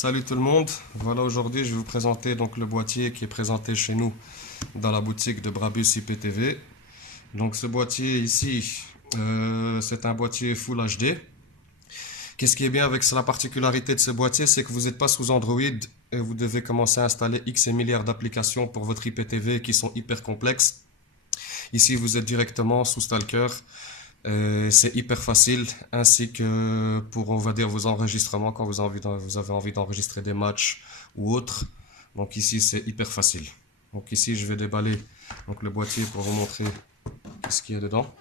Salut tout le monde, voilà aujourd'hui je vais vous présenter donc le boîtier qui est présenté chez nous dans la boutique de Brabus IPTV. Donc ce boîtier ici, c'est un boîtier Full HD. Qu'est-ce qui est bien avec la particularité de ce boîtier, c'est que vous n'êtes pas sous Android et vous devez commencer à installer X et milliards d'applications pour votre IPTV qui sont hyper complexes. Ici vous êtes directement sous Stalker. C'est hyper facile, ainsi que pour, on va dire, vos enregistrements quand vous avez envie d'enregistrer des matchs ou autres. Donc ici, c'est hyper facile. Donc ici, je vais déballer donc, le boîtier pour vous montrer ce qu'il y a dedans.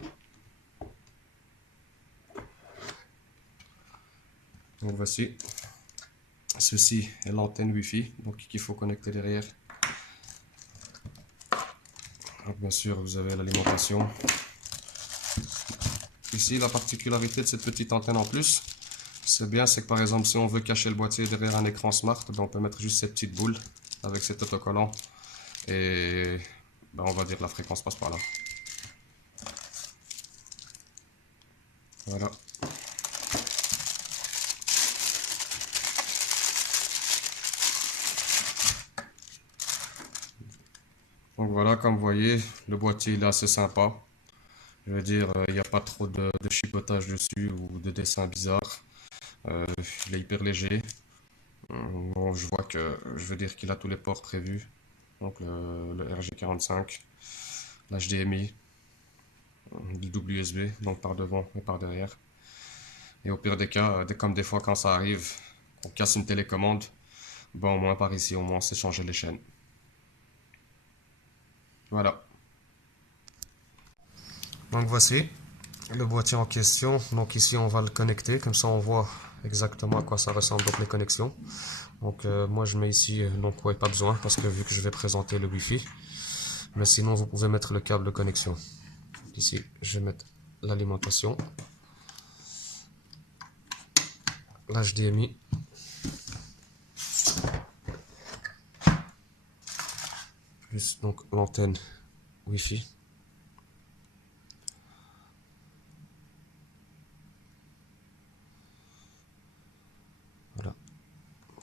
Donc voici. Ceci est l'antenne Wi-Fi, donc qu'il faut connecter derrière. Donc, bien sûr, vous avez l'alimentation. Ici, la particularité de cette petite antenne en plus, c'est bien, c'est que par exemple, si on veut cacher le boîtier derrière un écran smart, ben, on peut mettre juste cette petite boule avec cet autocollant et ben, on va dire que la fréquence passe par là. Voilà. Donc voilà, comme vous voyez, le boîtier il est assez sympa. Je veux dire, il n'y a pas trop de chipotage dessus ou de dessins bizarres. Il est hyper léger. Bon, je veux dire qu'il a tous les ports prévus. Donc le RJ45, l'HDMI, du double USB, donc par devant et par derrière. Et au pire des cas, comme des fois quand ça arrive, on casse une télécommande, bon au moins par ici, au moins on sait changer les chaînes. Voilà. Donc voici le boîtier en question. Donc ici on va le connecter, comme ça on voit exactement à quoi ça ressemble donc les connexions. Donc moi je mets ici, donc ouais, pas besoin parce que vu que je vais présenter le Wi-Fi. Mais sinon vous pouvez mettre le câble de connexion. Ici je vais mettre l'alimentation, l'HDMI, plus donc l'antenne Wi-Fi. Voilà,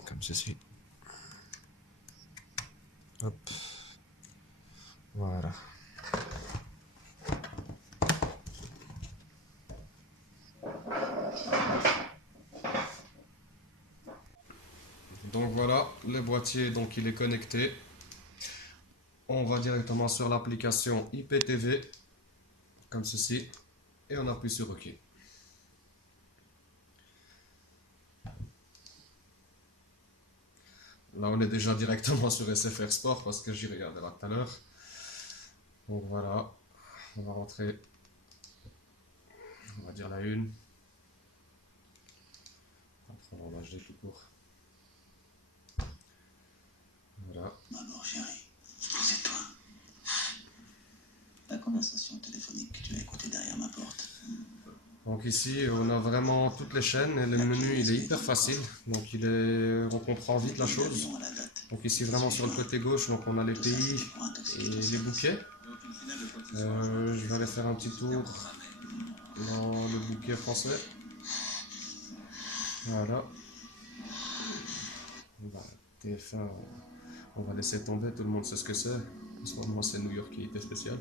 comme ceci. Hop, voilà. Donc voilà, le boîtier donc il est connecté. On va directement sur l'application IPTV, comme ceci, et on appuie sur OK. Là, on est déjà directement sur SFR Sport parce que j'y regardais là tout à l'heure. Donc voilà, on va rentrer, on va dire la une. Après, on va lâcher tout court. Voilà. Maman chérie, c'est toi. La conversation téléphonique que tu as écoutée derrière ma porte. Donc ici, on a vraiment toutes les chaînes et le menu, il est hyper facile. Donc on comprend vite la chose. Donc ici, vraiment sur le côté gauche, donc on a les pays et les bouquets. Je vais aller faire un petit tour dans le bouquet français. Voilà. Bah, TF1, on va laisser tomber, tout le monde sait ce que c'est. En ce moment, c'est New York qui était spécial.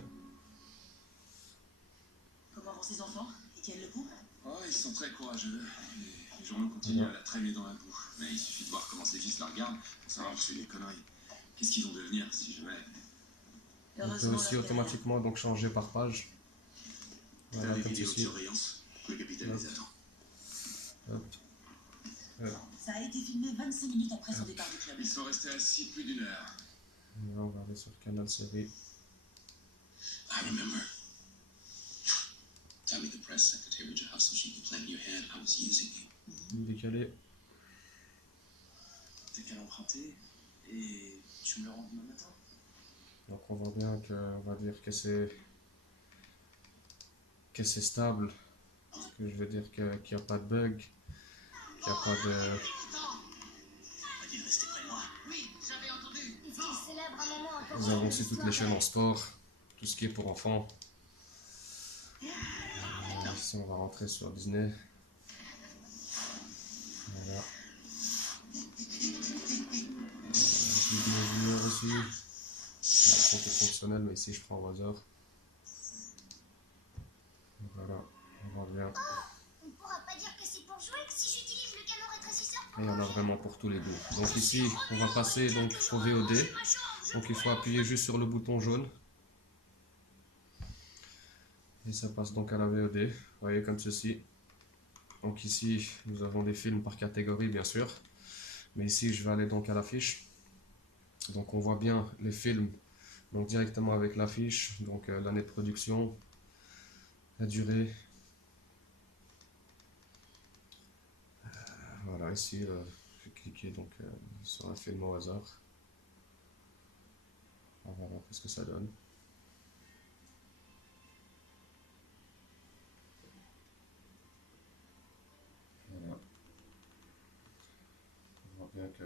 Comment vont ces enfants? Ils tiennent le coup? Oh, ils sont très courageux. Les journaux continuent à la traîner dans la boue. Mais il suffit de voir comment ces fils la regardent pour savoir que c'est des conneries. Qu'est-ce qu'ils vont devenir si jamais? On peut aussi automatiquement donc changer par page. Voilà, Voilà, des comme vidéos de ceci. surveillance. Le capitaine les attend. Hop. Ça a été filmé 25 minutes après son départ du club. Ils sont restés assis plus d'une heure. Là, on va aller sur Canal Série. I remember. Tell me the press secretary to hustle she could play in your head. I was using you. Décalé. T'as qu'à l'emprunter et tu me le rends demain matin. Donc on voit bien que, on va dire que c'est stable. Que je veux dire qu'il n'y a pas de bug, qu'il n'y a pas de... Va-t-il rester près de moi? Oui, j'avais entendu. Est-ce qu'il célèbre un moment un peu Nous avons aussi toutes les chaînes en sport, tout ce qui est pour enfants. Ici on va rentrer sur Disney. Voilà. ici. Elles sont toutes fonctionnelles, mais ici je prends au hasard. Voilà, on voit bien. On ne pourra pas dire que c'est pour jouer que si j'utilise le canon rétrécisseur. Et il y en a vraiment pour tous les goûts. Donc ici, on va passer donc au VOD. Donc il faut appuyer juste sur le bouton jaune. Et ça passe donc à la VOD. Vous voyez, comme ceci. Donc ici, nous avons des films par catégorie, bien sûr. Mais ici, je vais aller donc à l'affiche. Donc on voit bien les films donc directement avec l'affiche. Donc l'année de production, la durée. Voilà, ici, je vais cliquer donc, sur un film au hasard. On va voir ce que ça donne. Voilà. On voit bien que...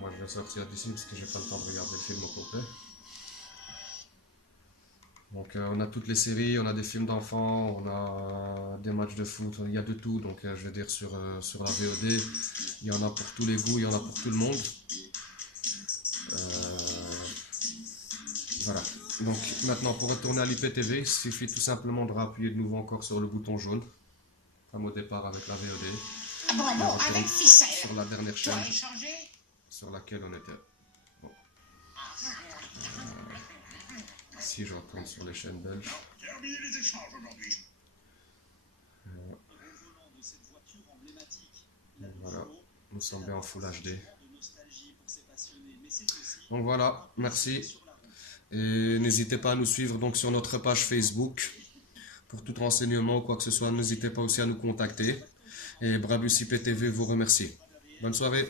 Moi je vais sortir d'ici parce que j'ai pas le temps de regarder le film au complet. Donc on a toutes les séries, on a des films d'enfants, on a des matchs de foot, il y a de tout. Donc je veux dire sur la VOD, il y en a pour tous les goûts, il y en a pour tout le monde. Voilà. Donc maintenant pour retourner à l'IPTV, il suffit tout simplement de réappuyer de nouveau encore sur le bouton jaune, comme au départ avec la VOD. Ah bon, On retourne avec ficelle. sur la dernière chaîne Tu as échangé? sur laquelle on était. Bon. Ici je retourne sur les chaînes belges. Terminé les échanges aujourd'hui. Donc voilà, nous sommes bien en Full HD. Donc voilà, merci. Et n'hésitez pas à nous suivre donc sur notre page Facebook. Pour tout renseignement ou quoi que ce soit, n'hésitez pas aussi à nous contacter. Et Brabus IPTV vous remercie. Bonne soirée.